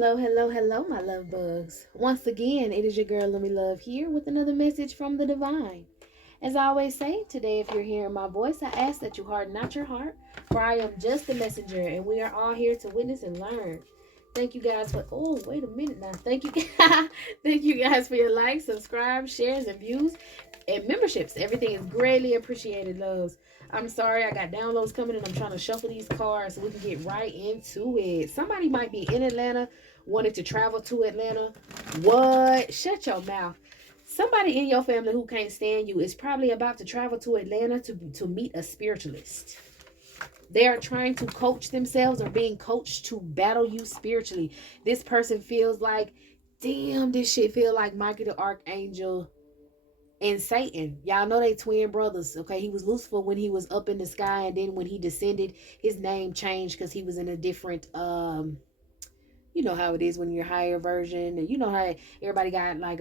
Hello, hello, hello, my love bugs. Once again, it is your girl, Let Me Love, here with another message from the divine. As I always say, today, if you're hearing my voice, I ask that you harden not your heart, for I am just a messenger, and we are all here to witness and learn. Thank you guys for. Oh, wait a minute now. Thank you, thank you guys for your likes, subscribe, shares, and views, and memberships. Everything is greatly appreciated, loves. I'm sorry, I got downloads coming and I'm trying to shuffle these cards so we can get right into it. Somebody might be in Atlanta, wanted to travel to Atlanta. What? Shut your mouth. Somebody in your family who can't stand you is probably about to travel to Atlanta to meet a spiritualist. They are trying to coach themselves or being coached to battle you spiritually. This person feels like, damn, this shit feel like Michael the Archangel and Satan. Y'all know they twin brothers. Okay, he was Lucifer when he was up in the sky, and then when he descended, his name changed because he was in a different you know how it is when you're higher version, and you know how everybody got like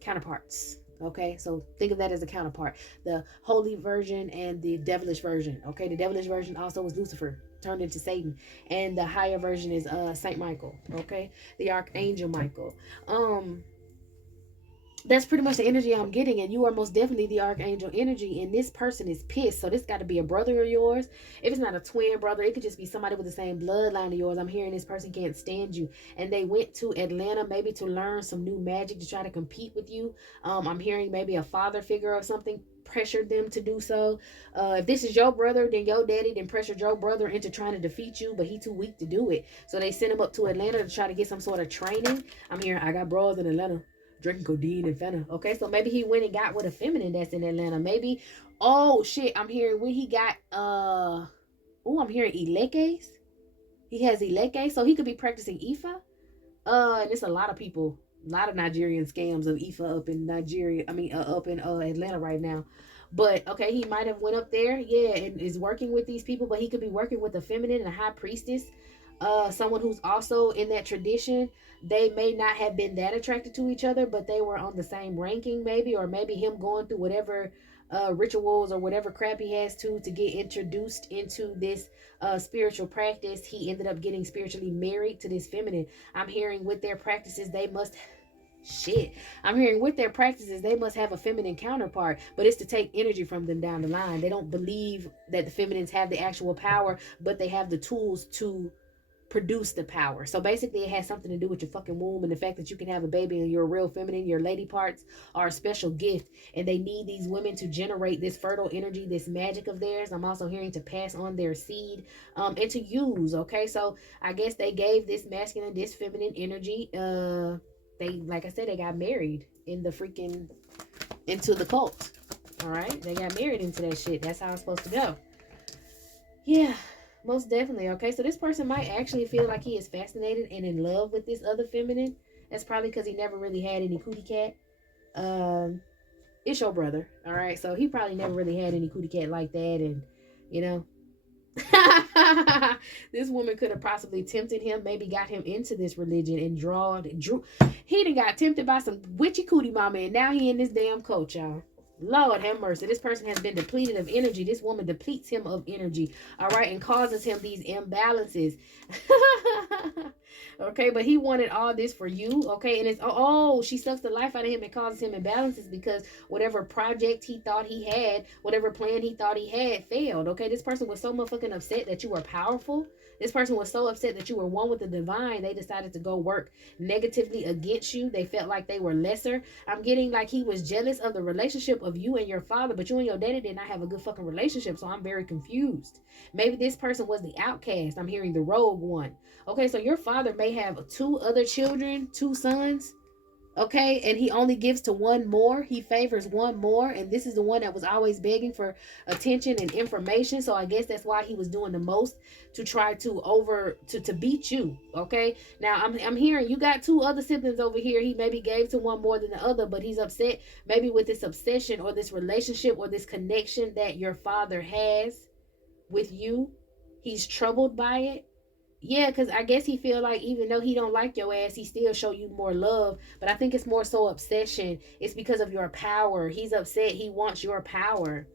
counterparts. Okay, so think of that as a counterpart. The holy version and the devilish version. Okay, the devilish version also was Lucifer turned into Satan, and the higher version is Saint Michael. Okay, the Archangel Michael. That's pretty much the energy I'm getting, and you are most definitely the archangel energy, and this person is pissed. So this got to be a brother of yours. If it's not a twin brother, it could just be somebody with the same bloodline of yours. I'm hearing this person can't stand you, and they went to Atlanta maybe to learn some new magic to try to compete with you. I'm hearing maybe a father figure or something pressured them to do so. If this is your brother, then your daddy then pressured your brother into trying to defeat you, but he too weak to do it. So they sent him up to Atlanta to try to get some sort of training. I'm hearing I got bros in Atlanta drinking codeine and fenta. Okay, so maybe he went and got with a feminine that's in Atlanta. Maybe, oh shit, I'm hearing when he got I'm hearing Ilekes. He has Ileke, so he could be practicing Ifa. And it's a lot of people, a lot of Nigerian scams of Ifa up in Nigeria. I mean, up in Atlanta right now. But okay, he might have went up there, yeah, and is working with these people. But he could be working with a feminine and a high priestess, someone who's also in that tradition. They may not have been that attracted to each other, but they were on the same ranking, maybe, or maybe him going through whatever rituals or whatever crap he has to get introduced into this spiritual practice. He ended up getting spiritually married to this feminine. I'm hearing with their practices, they must shit. I'm hearing with their practices, they must have a feminine counterpart, but it's to take energy from them down the line. They don't believe that the feminines have the actual power, but they have the tools to produce the power. So basically, it has something to do with your fucking womb and the fact that you can have a baby and you're real feminine. Your lady parts are a special gift, and they need these women to generate this fertile energy, this magic of theirs. I'm also hearing to pass on their seed, and to use. Okay, so I guess they gave this masculine, this feminine energy. They, like I said, they got married in the freaking into the cult. All right, they got married into that shit. That's how it's supposed to go. Yeah, most definitely. Okay, so this person might actually feel like he is fascinated and in love with this other feminine. That's probably because he never really had any cootie cat. Um, it's your brother, all right. So he probably never really had any cootie cat like that, and you know, this woman could have possibly tempted him, maybe got him into this religion and drew. He done got tempted by some witchy cootie mama, and now he in this damn coach, y'all. Lord have mercy. This person has been depleted of energy. This woman depletes him of energy, all right, and causes him these imbalances. Okay, but he wanted all this for you, okay, and it's she sucks the life out of him and causes him imbalances because whatever project he thought he had, whatever plan he thought he had, failed. Okay, this person was so motherfucking upset that you were powerful. This person was so upset that you were one with the divine, they decided to go work negatively against you. They felt like they were lesser. I'm getting like he was jealous of the relationship of you and your father, but you and your daddy did not have a good fucking relationship, so I'm very confused. Maybe this person was the outcast. I'm hearing the rogue one. Okay, so your father may have two other children, two sons, okay, and he only gives to one more. He favors one more, and this is the one that was always begging for attention and information. So I guess that's why he was doing the most to try to beat you. Okay, now I'm hearing you got two other siblings over here. He maybe gave to one more than the other, but he's upset maybe with this obsession or this relationship or this connection that your father has with you. He's troubled by it. Yeah, because I guess he feel like even though he don't like your ass, he still show you more love. But I think it's more so obsession. It's because of your power. He's upset. He wants your power.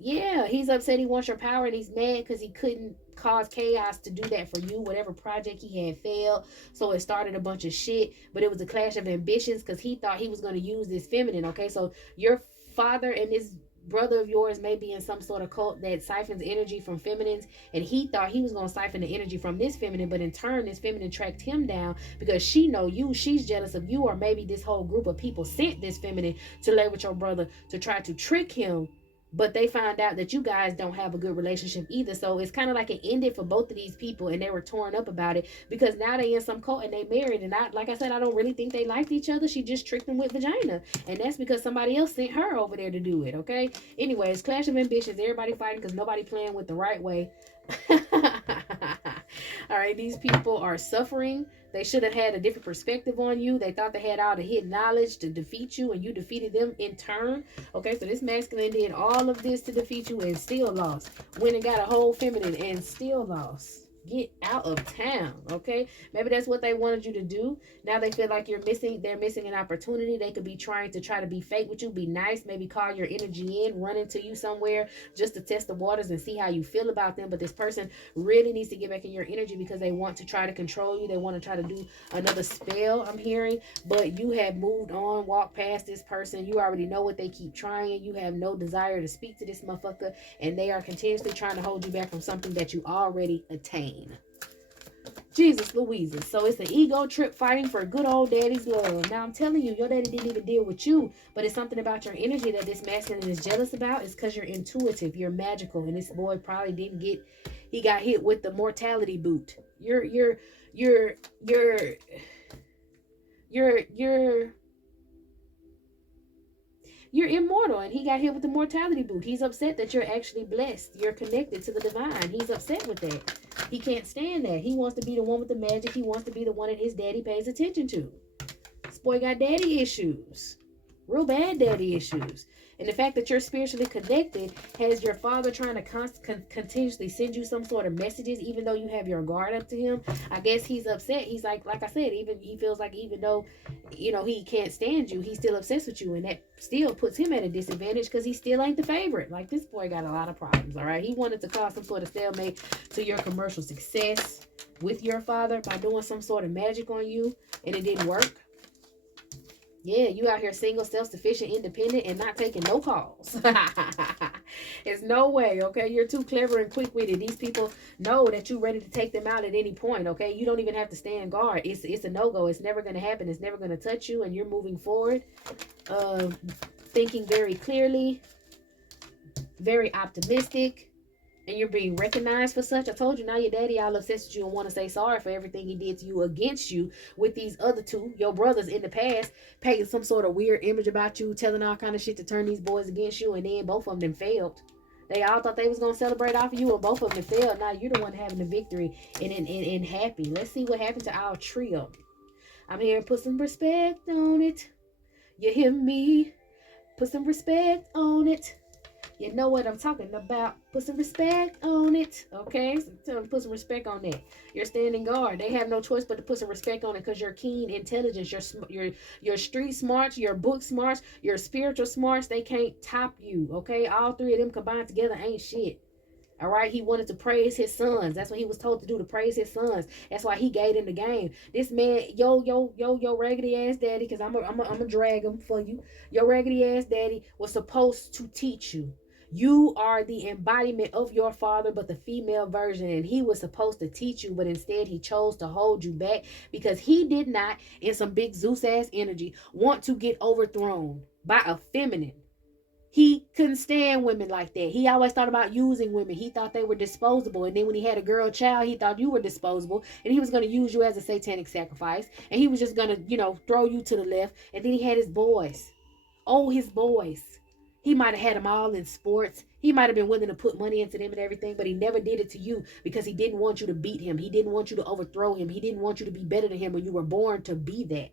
Yeah, he's upset. He wants your power, and he's mad because he couldn't cause chaos to do that for you. Whatever project he had failed, so it started a bunch of shit. But it was a clash of ambitions because he thought he was going to use this feminine. Okay, so your father and this brother of yours may be in some sort of cult that siphons energy from feminines, and he thought he was going to siphon the energy from this feminine, but in turn this feminine tracked him down because she know you, she's jealous of you, or maybe this whole group of people sent this feminine to lay with your brother to try to trick him, but they found out that you guys don't have a good relationship either. So it's kind of like it ended for both of these people, and they were torn up about it because now they in some cult and they married. And I, like I said, I don't really think they liked each other. She just tricked them with vagina, and that's because somebody else sent her over there to do it. Okay. Anyways, clash of ambitions. Everybody fighting because nobody playing with the right way. All right, these people are suffering. They should have had a different perspective on you. They thought they had all the hidden knowledge to defeat you, and you defeated them in turn. Okay, so this masculine did all of this to defeat you and still lost. Went and got a whole feminine and still lost. Get out of town. Okay, maybe that's what they wanted you to do. Now they feel like they're missing an opportunity. They could be trying to be fake with you, be nice, maybe call your energy in, run into you somewhere just to test the waters and see how you feel about them. But this person really needs to get back in your energy because they want to try to control you. They want to try to do another spell, I'm hearing. But you have moved on, walked past this person. You already know what they keep trying. You have no desire to speak to this motherfucker, and they are continuously trying to hold you back from something that you already attained. Jesus Louises. So it's an ego trip fighting for good old daddy's love. Now I'm telling you, your daddy didn't even deal with you, but it's something about your energy that this masculine is jealous about. It's because you're intuitive, you're magical, and this boy probably didn't get, he got hit with the mortality boot. You're immortal, and he got hit with the mortality boot. He's upset that you're actually blessed. You're connected to the divine. He's upset with that. He can't stand that. He wants to be the one with the magic. He wants to be the one that his daddy pays attention to. This boy got daddy issues. Real bad daddy issues. And the fact that you're spiritually connected has your father trying to continuously send you some sort of messages, even though you have your guard up to him. I guess he's upset. He's like I said, even he feels like even though, he can't stand you, he's still obsessed with you. And that still puts him at a disadvantage because he still ain't the favorite. Like, this boy got a lot of problems, all right? He wanted to cause some sort of stalemate to your commercial success with your father by doing some sort of magic on you, and it didn't work. Yeah, you out here single, self-sufficient, independent, and not taking no calls. It's no way, okay? You're too clever and quick-witted. These people know that you're ready to take them out at any point, okay? You don't even have to stand guard. It's a no-go. It's never going to happen. It's never going to touch you, and you're moving forward, thinking very clearly, very optimistic, and you're being recognized for such. I told you, now your daddy all obsessed with you and want to say sorry for everything he did to you against you with these other two, your brothers in the past, painting some sort of weird image about you, telling all kind of shit to turn these boys against you, and then both of them failed. They all thought they was going to celebrate off of you, and both of them failed. Now you're the one having the victory and happy. Let's see what happened to our trio. I'm here to put some respect on it. You hear me? Put some respect on it. You know what I'm talking about. Put some respect on it. Okay? So tell them, put some respect on that. You're standing guard. They have no choice but to put some respect on it because your keen intelligence, your street smarts, your book smarts, your spiritual smarts, they can't top you. Okay? All three of them combined together ain't shit. All right, he wanted to praise his sons. That's what he was told to do, to praise his sons. That's why he gave them the game. This man, yo, raggedy ass daddy, because I'm gonna drag him for you. Your raggedy ass daddy was supposed to teach you. You are the embodiment of your father, but the female version, and he was supposed to teach you, but instead he chose to hold you back because he did not, in some big Zeus ass energy, want to get overthrown by a feminine. He couldn't stand women like that. He always thought about using women. He thought they were disposable. And then when he had a girl child, he thought you were disposable. And he was going to use you as a satanic sacrifice. And he was just going to, throw you to the left. And then he had his boys. Oh, his boys. He might have had them all in sports. He might have been willing to put money into them and everything, but he never did it to you because he didn't want you to beat him. He didn't want you to overthrow him. He didn't want you to be better than him when you were born to be that.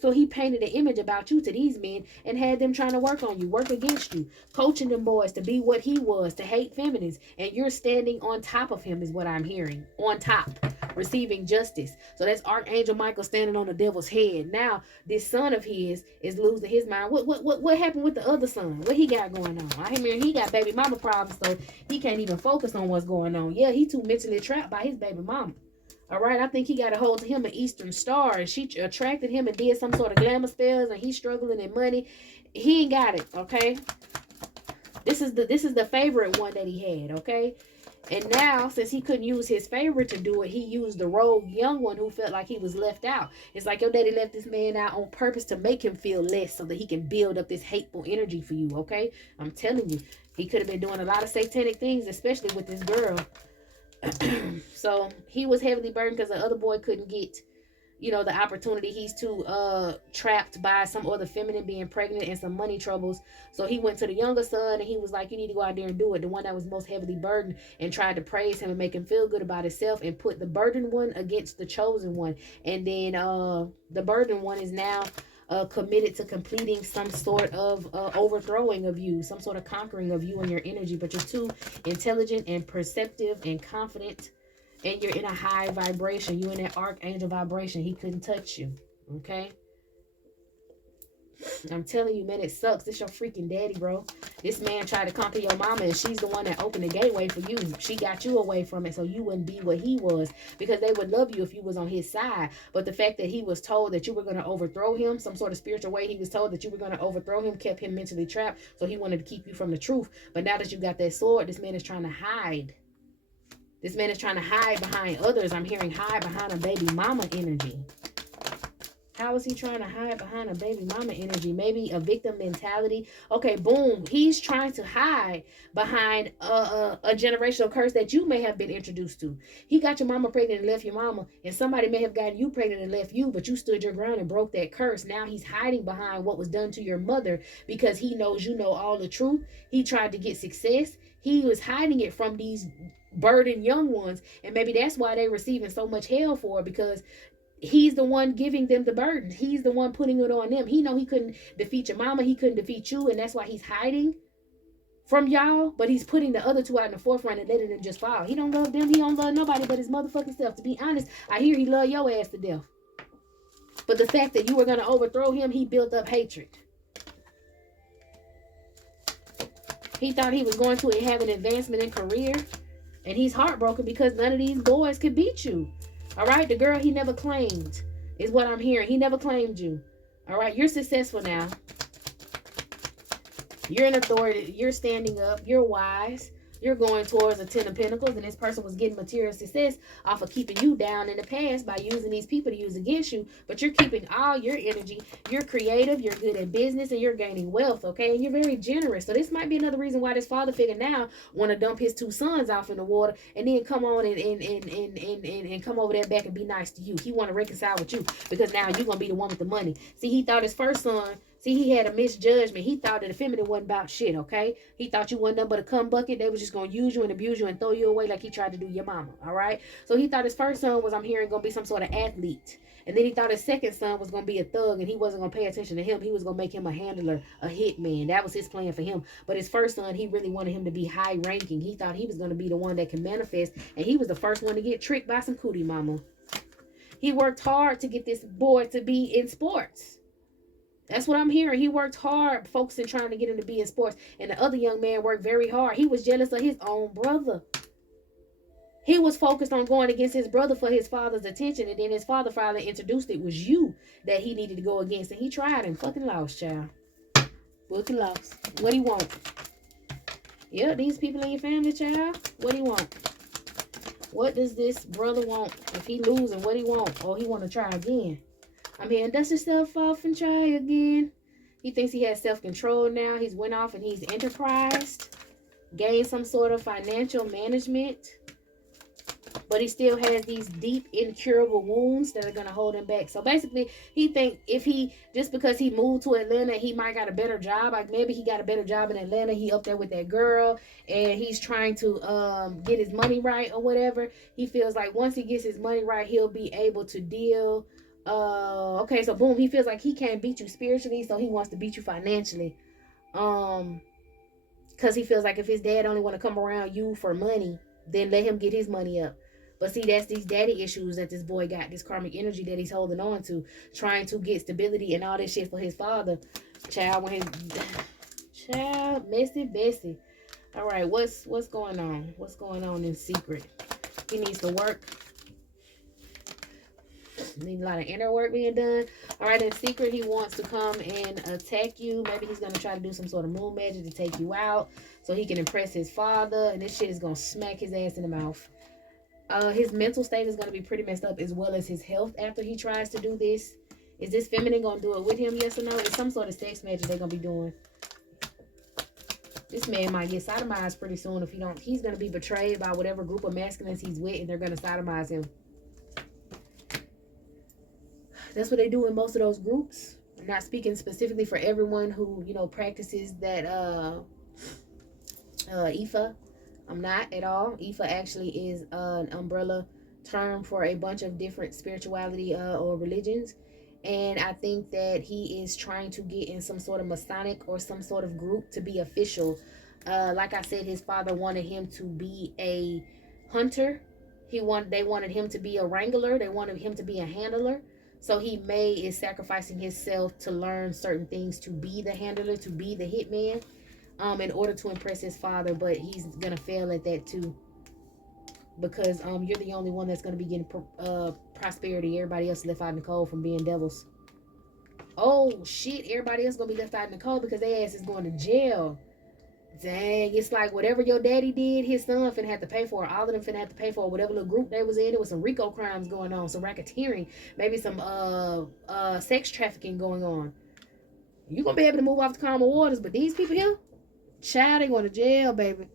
So he painted an image about you to these men and had them trying to work on you, work against you, coaching them boys to be what he was, to hate feminines. And you're standing on top of him is what I'm hearing. On top. receiving justice. So that's Archangel Michael standing on the devil's head. Now this son of his is losing his mind. What happened with the other son? What he got going on? I mean, he got baby mama problems, so he can't even focus on what's going on. Yeah, he too mentally trapped by his baby mama. All right, I think he got a hold to him an Eastern Star, and she attracted him and did some sort of glamour spells, and he's struggling in money. He ain't got it. Okay, this is the favorite one that he had. Okay. And now, since he couldn't use his favorite to do it, he used the rogue young one who felt like he was left out. It's like your daddy left this man out on purpose to make him feel less so that he can build up this hateful energy for you, okay? I'm telling you, he could have been doing a lot of satanic things, especially with this girl. So he was heavily burdened because the other boy couldn't get, you know, the opportunity. He's too trapped by some other feminine being pregnant and some money troubles. So he went to the younger son and he was like, you need to go out there and do it. The one that was most heavily burdened, and tried to praise him and make him feel good about himself, and put the burdened one against the chosen one. And then the burdened one is now committed to completing some sort of overthrowing of you, some sort of conquering of you and your energy. But you're too intelligent and perceptive and confident, and you're in a high vibration. You in that archangel vibration. He couldn't touch you. Okay? I'm telling you, man, it sucks. This your freaking daddy, bro. This man tried to conquer your mama, and she's the one that opened the gateway for you. She got you away from it so you wouldn't be what he was, because they would love you if you was on his side. But the fact that he was told that you were going to overthrow him, some sort of spiritual way he was told that you were going to overthrow him, kept him mentally trapped. So he wanted to keep you from the truth. But now that you got that sword, this man is trying to hide. This man is trying to hide behind others. I'm hearing hide behind a baby mama energy. How is he trying to hide behind a baby mama energy? Maybe a victim mentality. Okay, boom. He's trying to hide behind a generational curse that you may have been introduced to. He got your mama pregnant and left your mama, and somebody may have gotten you pregnant and left you, but you stood your ground and broke that curse. Now he's hiding behind what was done to your mother because he knows you know all the truth. He tried to get success. He was hiding it from these burdened young ones, and maybe that's why they're receiving so much hell for it, because he's the one giving them the burden. He's the one putting it on them. He know he couldn't defeat your mama. He couldn't defeat you, and that's why he's hiding from y'all. But he's putting the other two out in the forefront and letting them just fall. He don't love them. He don't love nobody but his motherfucking self. To be honest, I hear he love your ass to death. But the fact that you were going to overthrow him, he built up hatred. He thought he was going to have an advancement in career, and he's heartbroken because none of these boys could beat you. All right, the girl he never claimed is what I'm hearing. He never claimed you. All right, you're successful now. You're an authority. You're standing up. You're wise. You're going towards a 10 of Pentacles, and this person was getting material success off of keeping you down in the past by using these people to use against you. But you're keeping all your energy. You're creative. You're good at business, and you're gaining wealth, okay? And you're very generous. So this might be another reason why this father figure now want to dump his two sons off in the water and then come on and come over there back and be nice to you. He want to reconcile with you because now you're going to be the one with the money. See, he thought his first son... See, he had a misjudgment. He thought that the feminine wasn't about shit, okay? He thought you wasn't nothing but a cum bucket. They was just going to use you and abuse you and throw you away like he tried to do your mama, all right? So he thought his first son was, I'm hearing, going to be some sort of athlete. And then he thought his second son was going to be a thug, and he wasn't going to pay attention to him. He was going to make him a handler, a hitman. That was his plan for him. But his first son, he really wanted him to be high ranking. He thought he was going to be the one that can manifest, and he was the first one to get tricked by some cootie mama. He worked hard to get this boy to be in sports. That's what I'm hearing. He worked hard focusing trying to get him to be in sports. And the other young man worked very hard. He was jealous of his own brother. He was focused on going against his brother for his father's attention. And then his father finally introduced it was you that he needed to go against. And he tried and fucking lost, child. Fucking lost. What he want? Yeah, these people in your family, child. What he want? What does this brother want? If he losing, what he want? Or he want to try again? I'm hearing dust himself off and try again. He thinks he has self-control now. He's went off and he's enterprised, gained some sort of financial management. But he still has these deep, incurable wounds that are going to hold him back. So basically, he thinks if he, just because he moved to Atlanta, he might got a better job. Like maybe he got a better job in Atlanta. He up there with that girl and he's trying to get his money right or whatever. He feels like once he gets his money right, he'll be able to deal. Okay, so boom, he feels like he can't beat you spiritually, so he wants to beat you financially. Because he feels like if his dad only want to come around you for money, then let him get his money up. But see, that's these daddy issues that this boy got, this karmic energy that he's holding on to, trying to get stability and all this shit for his father. Child, when his child, messy Bessie. All right, what's going on? What's going on in secret? He needs to work. Need a lot of inner work being done. All right, in secret, he wants to come and attack you. Maybe he's going to try to do some sort of moon magic to take you out so he can impress his father. And this shit is going to smack his ass in the mouth. His mental state is going to be pretty messed up, as well as his health after he tries to do this. Is this feminine going to do it with him, yes or no? It's some sort of sex magic they're going to be doing. This man might get sodomized pretty soon if he don't. He's going to be betrayed by whatever group of masculines he's with, and they're going to sodomize him. That's what they do in most of those groups. I'm not speaking specifically for everyone who, you know, practices that Ifa. I'm not at all. Ifa actually is an umbrella term for a bunch of different spirituality or religions. And I think that he is trying to get in some sort of Masonic or some sort of group to be official. Like I said, his father wanted him to be a hunter. They wanted him to be a wrangler. They wanted him to be a handler. So he is sacrificing himself to learn certain things, to be the handler, to be the hitman, in order to impress his father. But he's gonna fail at that too, because you're the only one that's gonna be getting prosperity. Everybody else left out in the cold from being devils. Oh shit! Everybody else gonna be left out in the cold because their ass is going to jail. Dang, it's like whatever your daddy did, his son finna have to pay for it. All of them finna have to pay for it. Whatever little group they was in, there was some RICO crimes going on, some racketeering, maybe some sex trafficking going on. You gonna be able to move off the calmer waters, but these people here, child, they going to jail, baby.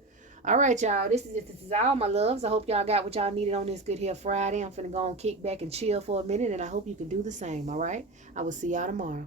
All right, y'all. This is all, my loves. I hope y'all got what y'all needed on this Good Hair Friday. I'm finna go and kick back and chill for a minute, and I hope you can do the same. All right. I will see y'all tomorrow.